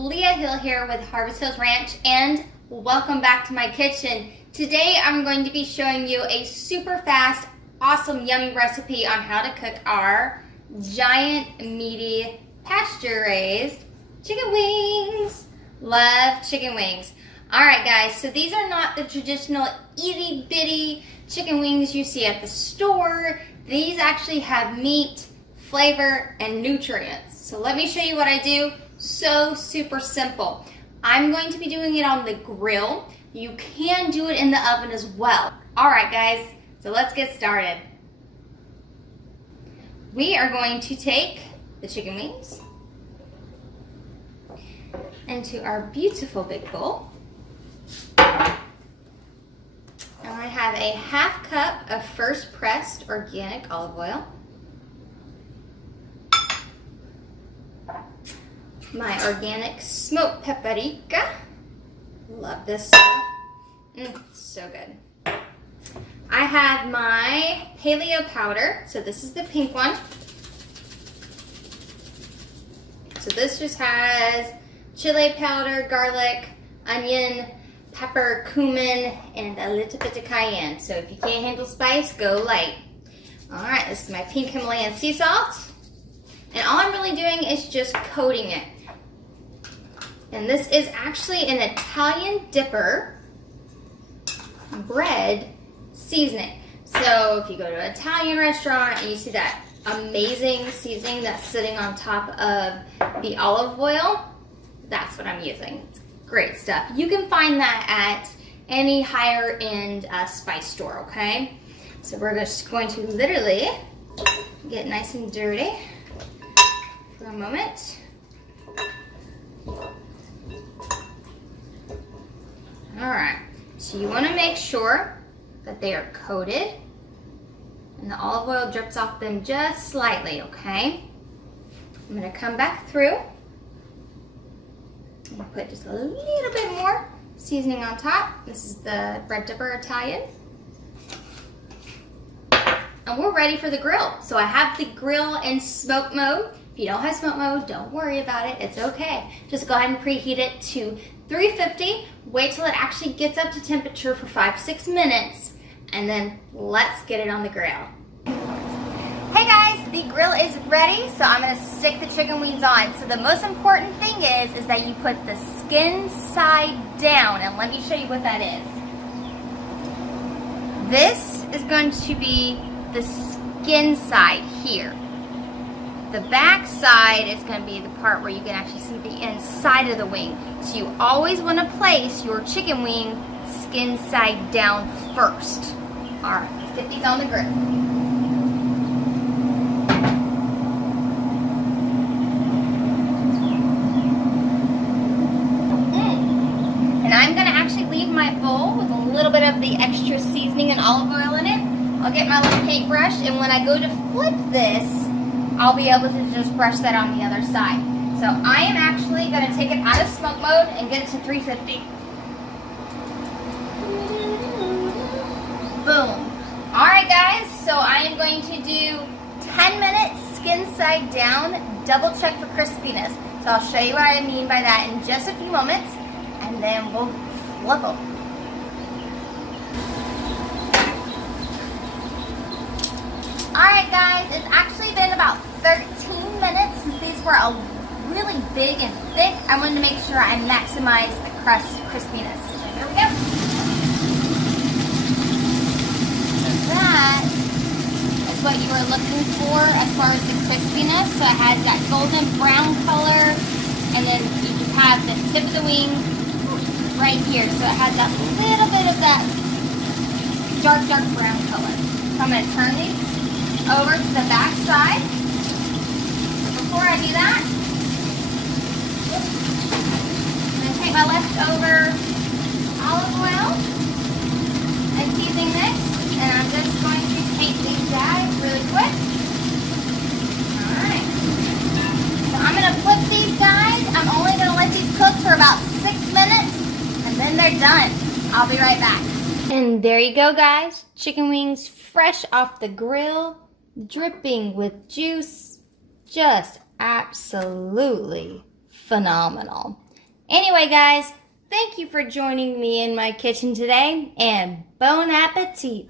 Leah Hill here with Harvest Hills Ranch, and welcome back to my kitchen. Today I'm going to be showing you a super fast, awesome, yummy recipe on how to cook our giant, meaty, pasture-raised chicken wings. Love chicken wings. Alright guys, so these are not the traditional itty-bitty chicken wings you see at the store. These actually have meat, flavor, and nutrients. So let me show you what I do. So super simple. I'm going to be doing it on the grill. You can do it in the oven as well. Alright guys, so let's get started. We are going to take the chicken wings into our beautiful big bowl. And I have a half cup of first pressed organic olive oil. My organic smoked paprika. Love this stuff. So good. I have my paleo powder. So this is the pink one. So this just has chili powder, garlic, onion, pepper, cumin, and a little bit of cayenne. So if you can't handle spice, go light. Alright, this is my pink Himalayan sea salt. And all I'm really doing is just coating it. And this is actually an Italian dipper bread seasoning. So if you go to an Italian restaurant and you see that amazing seasoning that's sitting on top of the olive oil, that's what I'm using. It's great stuff. You can find that at any higher end spice store, okay? So we're just going to literally get nice and dirty for a moment. Alright, so you want to make sure that they are coated and the olive oil drips off them just slightly, okay? I'm going to come back through and put just a little bit more seasoning on top. This is the bread dipper Italian. And we're ready for the grill. So I have the grill in smoke mode. If you don't have smoke mode, don't worry about it. It's okay. Just go ahead and preheat it to 350. Wait till it actually gets up to temperature for 5-6 minutes, and then let's get it on the grill. Hey guys, the grill is ready, so I'm gonna stick the chicken wings on. So the most important thing is that you put the skin side down, and let me show you what that is. This is going to be the skin side here. The back side is going to be the part where you can actually see the inside of the wing. So you always want to place your chicken wing skin side down first. Alright, let's get these on the grill. And I'm going to actually leave my bowl with a little bit of the extra seasoning and olive oil in it. I'll get my little paintbrush, and when I go to flip this, I'll be able to just brush that on the other side. So I am actually going to take it out of smoke mode and get it to 350. Boom. Alright guys, so I am going to do 10 minutes skin side down, double check for crispiness. So I'll show you what I mean by that in just a few moments, and then we'll flip them. Alright guys, it's actually been about 13 minutes since these were really big and thick. I wanted to make sure I maximize the crust crispiness. So here we go. So that is what you were looking for as far as the crispiness. So it has that golden brown color, and then you just have the tip of the wing right here. So it has that little bit of that dark brown color. So I'm going to turn these over to the back side. Before I do that, I'm going to take my leftover olive oil and seasoning mix, and I'm just going to paint these guys really quick. Alright. So I'm going to flip these guys. I'm only going to let these cook for about 6 minutes, and then they're done. I'll be right back. And there you go guys. Chicken wings fresh off the grill, dripping with juice, just absolutely phenomenal. Anyway, guys, thank you for joining me in my kitchen today, and bon appetit!